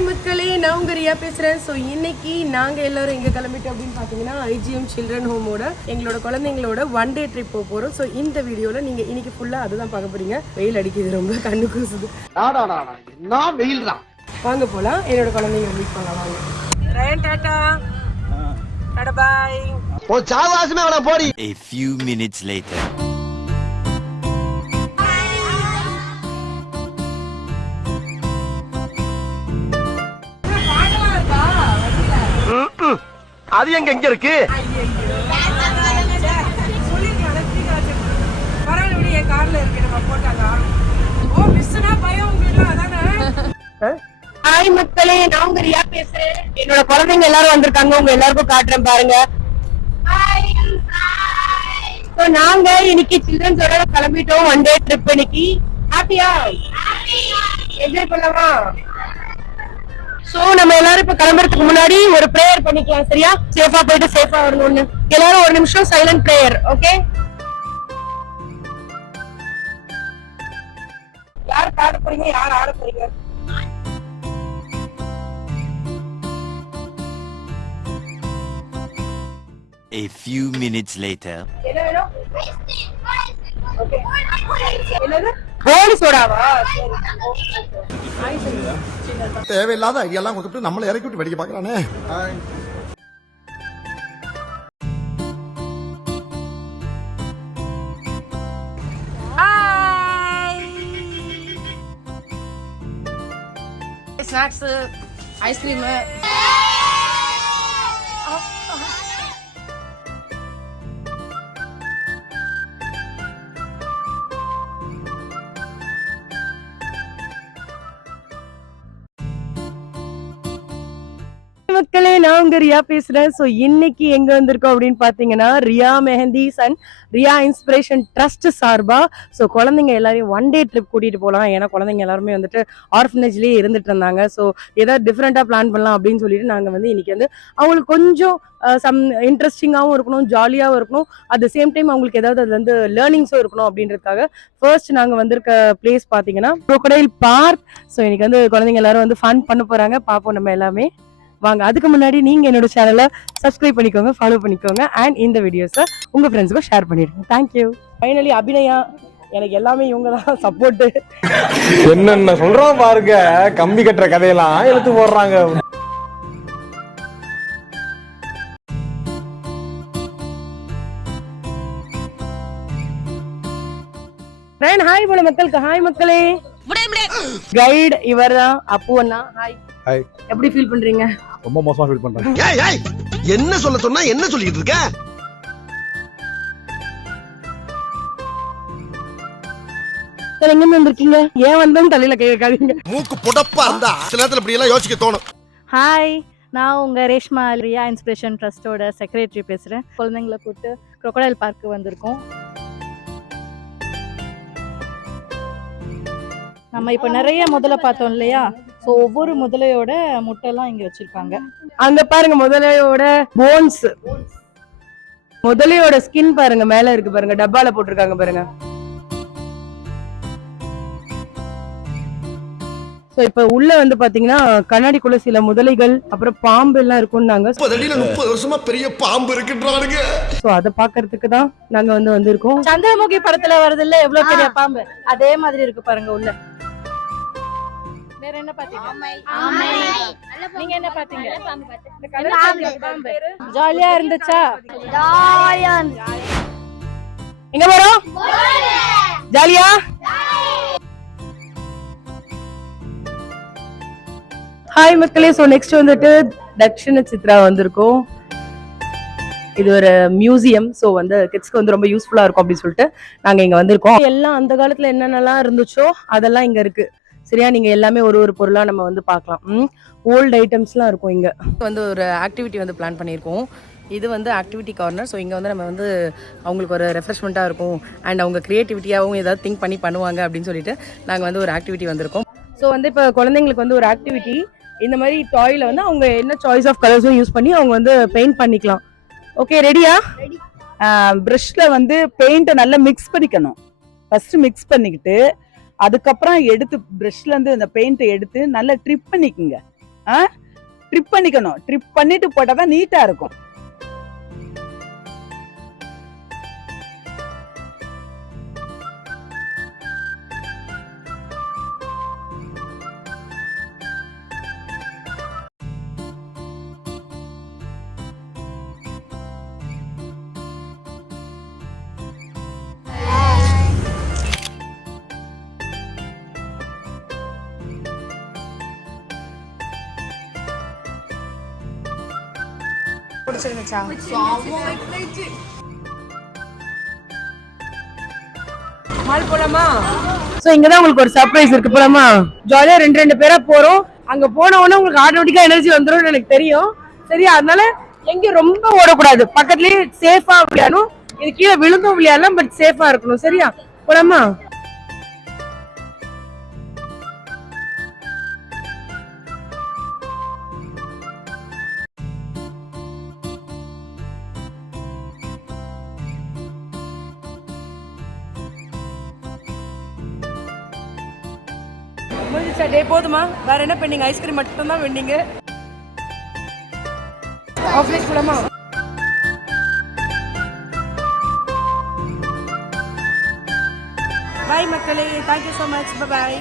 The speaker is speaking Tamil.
ஹாய் மக்களே, நான் உங்க ரியா பேசுறேன். ஸோ இன்னைக்கு நாங்கள் எல்லாரும் எங்கே கிளம்பிட்டோம் அப்படின்னு பார்த்தீங்கன்னா IGM சில்ட்ரன் ஹோமோட எங்களோட குழந்தைங்களோட ஒன் டே ட்ரிப் போக போகிறோம். ஸோ இந்த வீடியோவில் நீங்கள் இன்னைக்கு ஃபுல்லாக அதுதான் பார்க்க போறீங்க. வெயில் அடிக்குது, ரொம்ப கண்ணு கூசுது. என்ன வெயில் தான். வாங்க போகலாம், என்னோட குழந்தைங்க மீட் பண்ணலாம். வாங்க ரயன், டாடா டாடா பாய். ஓ சாவாசமே அவளை போடி. A few minutes later. அது எங்க இருக்கு? ஹாய் மக்களே, நான் உங்க ரியா பேசுறேன். என்னோட குழந்தைங்க எல்லாரும் வந்திருக்காங்க, உங்க எல்லாருக்கும் காட்டுறேன் பாருங்க. நாங்க இன்னைக்கு சில்ட்ரன்ஸோட கிளம்பிட்டோம் ஒன் டே ட்ரிப். இன்னைக்கு ஹாப்பியா என்ஜாய் பண்ணலாமா? சோ நம்ம எல்லாரும் இப்ப கிளம்புறதுக்கு முன்னாடி ஒரு பிரேயர் பண்ணிக்கலாம், சரியா? சேஃபா போயிட்டு சேஃபா வரணும்னு எல்லாரும் ஒரு நிமிஷம் சைலண்ட் பிரேயர். ஓகே, யார் ஆட போறீங்க, யார் ஆட போறீங்க? A few minutes later. என்ன வேணும்? ஓகே, என்னது? கோலி சோடாவா? தேவையில்லாத ஐடியாலாம் கொடுத்துட்டு நம்மள இறக்கி விட்டு வெடிக்க பாக்குறானே. Snacks, ice cream. மக்களே, நான் உங்க ரியா பேசுறேன். ஸோ இன்னைக்கு எங்க வந்திருக்கோம் அப்படின்னு பாத்தீங்கன்னா Riya Mehendis and Riya inspiration trust சார்பா ஸோ குழந்தைங்க எல்லாரையும் ஒன் டே ட்ரிப் கூட்டிட்டு போகலாம். ஏன்னா குழந்தைங்க எல்லாருமே வந்துட்டு ஆர்ஃபனேஜ்லேயே இருந்துட்டு இருந்தாங்க. ஸோ ஏதாவது டிஃப்ரெண்டா பிளான் பண்ணலாம் அப்படின்னு சொல்லிட்டு நாங்கள் வந்து இன்னைக்கு வந்து அவங்களுக்கு கொஞ்சம் சம் இன்ட்ரெஸ்டிங்காகவும் இருக்கணும், ஜாலியாகவும் இருக்கணும், அட் த சேம் டைம் அவங்களுக்கு ஏதாவது அதுல இருந்து லேர்னிங்ஸும் இருக்கணும் அப்படின்றதுக்காக ஃபர்ஸ்ட் நாங்கள் வந்திருக்க பிளேஸ் பார்த்தீங்கன்னா crocodile பார்க். ஸோ இன்னைக்கு வந்து குழந்தைங்க எல்லாரும் வந்து ஃபன் பண்ண போறாங்க, பார்ப்போம் நம்ம எல்லாமே. வாங்க, அதுக்கு முன்னாடி நீங்க என்னோட சேனலை சப்ஸ்கிரைப் பண்ணிக்கோங்க, ஃபாலோ பண்ணிக்கோங்க, அண்ட் இந்த வீடியோஸை உங்க ஃப்ரெண்ட்ஸுக்கும் ஷேர் பண்ணிடுங்க. தேங்க்யூ. ஃபைனலி அபிநயா, எனக்கு எல்லாமே இவங்க தான் சப்போர்ட். என்னென்ன சொல்றோம் பாருங்க, கம்பி கட்டுற கதையெல்லாம் எடுத்து போடுறாங்க. ரயன் ஹாய் போல மக்களுக்கு. ஹாய் மக்களே, கைட் இவர் தான் அப்பு அண்ணா. ஹாய். ஹாய். எப்படி ஃபீல் பண்றீங்க? ரொம்ப மோசமா ஃபீல் பண்றேன். என்ன சொல்ல சொன்னா என்ன சொல்லிட்டு இருக்க? சார் எங்க வந்திருக்கீங்க? ஏன் வந்தோம் தலையில கேட்காதீங்க. மூக்கு புடப்பா இருந்தா சில நேரத்துல இப்படி எல்லாம் யோசிக்க தோணும். ஹாய், நான் உங்க ரேஷ்மா, ரியா இன்ஸ்பிரேஷன் ட்ரஸ்டோட செக்ரட்டரி பேசுறேன். குழந்தைங்களை கூப்பிட்டு crocodile பார்க்கு வந்திருக்கோம். நம்ம இப்ப நிறைய முதலை பார்த்தோம் இல்லையா? ஸோ ஒவ்வொரு முதலையோட முட்டைலாம் இங்க வச்சிருக்காங்க. அங்க பாருங்க முதலையோட போன்ஸ், முதலையோட ஸ்கின் பாருங்க, மேல இருக்கு பாருங்க, டப்பால போட்டிருக்காங்க பாருங்க. சோ இப்ப உள்ள வந்து பாத்தீங்கன்னா கண்ணாடிக்குள்ள சில முதலைகள் அப்புறம் பாம்பு எல்லாம் இருக்கும்னாங்க. 30 வருஷமா பெரிய பாம்பு இருக்குன்றானுங்க. சோ அத பாக்குறதுக்கு தான் நாங்க வந்து வந்திருக்கோம். சந்திரமுகி படத்துல வருது இல்ல எவ்வளவு பெரிய பாம்பு, அதே மாதிரி இருக்கு பாருங்க உள்ள. வேற என்ன பாத்தீங்க? நீங்க என்ன பாத்தீங்க? பாம்பு. ஜாலியா இருந்துச்சா? எங்க போறோம்? ஜாலியா? ஹாய் மக்களே, சோ நெக்ஸ்ட் வந்துட்டு தக்ஷிண சித்ரா வந்திருக்கோம். இது ஒரு மியூசியம். ஸோ வந்து கிட்ஸ்க்கு வந்து ரொம்ப யூஸ்ஃபுல்லா இருக்கும் அப்படின்னு சொல்லிட்டு நாங்க இங்க வந்திருக்கோம். எல்லாம் அந்த காலத்துல என்னென்னலாம் இருந்துச்சோ அதெல்லாம் இங்க இருக்கு, சரியா? நீங்க எல்லாமே ஒரு ஒரு பொருளா நம்ம வந்து பார்க்கலாம். ஓல்டு ஐட்டம்ஸ்லாம் இருக்கும் இங்க. வந்து ஒரு ஆக்டிவிட்டி வந்து பிளான் பண்ணியிருக்கோம். இது வந்து ஆக்டிவிட்டி கார்னர். ஸோ இங்கே வந்து நம்ம வந்து அவங்களுக்கு ஒரு ரெஃப்ரெஷ்மெண்ட்டாக இருக்கும் அண்ட் அவங்க க்ரியேட்டிவிட்டியாகவும் ஏதாவது திங்க் பண்ணி பண்ணுவாங்க அப்படின்னு சொல்லிட்டு நாங்கள் வந்து ஒரு ஆக்டிவிட்டி வந்திருக்கோம். ஸோ வந்து இப்போ குழந்தைங்களுக்கு வந்து ஒரு ஆக்டிவிட்டி, இந்த மாதிரி டாயில் வந்து அவங்க என்ன சாய்ஸ் ஆஃப் கலர்ஸும் யூஸ் பண்ணி அவங்க வந்து பெயிண்ட் பண்ணிக்கலாம். ஓகே, ரெடியா? ப்ரஷ்ல வந்து பெயிண்ட்டை நல்லா மிக்ஸ் பண்ணிக்கணும். ஃபர்ஸ்ட் மிக்ஸ் பண்ணிக்கிட்டு அதுக்கப்புறம் எடுத்து ப்ரஷ்ல இருந்து அந்த பெயிண்ட்டை எடுத்து நல்லா ட்ரிப் பண்ணிக்கோங்க. ட்ரிப் பண்ணிக்கணும். ட்ரிப் பண்ணிட்டு போட்டாதான் நீட்டா இருக்கும். பிடிச்சிருந்துச்சா? மால் போலாமா? சோ இங்கதான் உங்களுக்கு ஒரு சர்ப்ரைஸ் இருக்கு, போலாமா? ஜாலியா ரெண்டு பேரா போறோம். அங்க போன உடனே உங்களுக்கு ஆட்டோமேட்டிக்கா எனர்ஜி வந்துடும் எனக்கு தெரியும். சரியா? அதனால எங்கேயும் ரொம்ப ஓடக்கூடாது, பக்கத்துலயே சேஃபா விளையாடணும். இது கீழே விழுந்தும் விளையாடலாம், பட் சேஃபா இருக்கணும். சரியா? போலாமா? முடிஞ்சிச்சா டே? போதுமா? வேற என்ன பெண்டிங்? ஐஸ்கிரீம் மட்டும் தான் பெண்டிங். ஆஃபீஸ் போலாமா? பாய் மக்களே, தேங்க்யூ ஸோ மச். பாய்.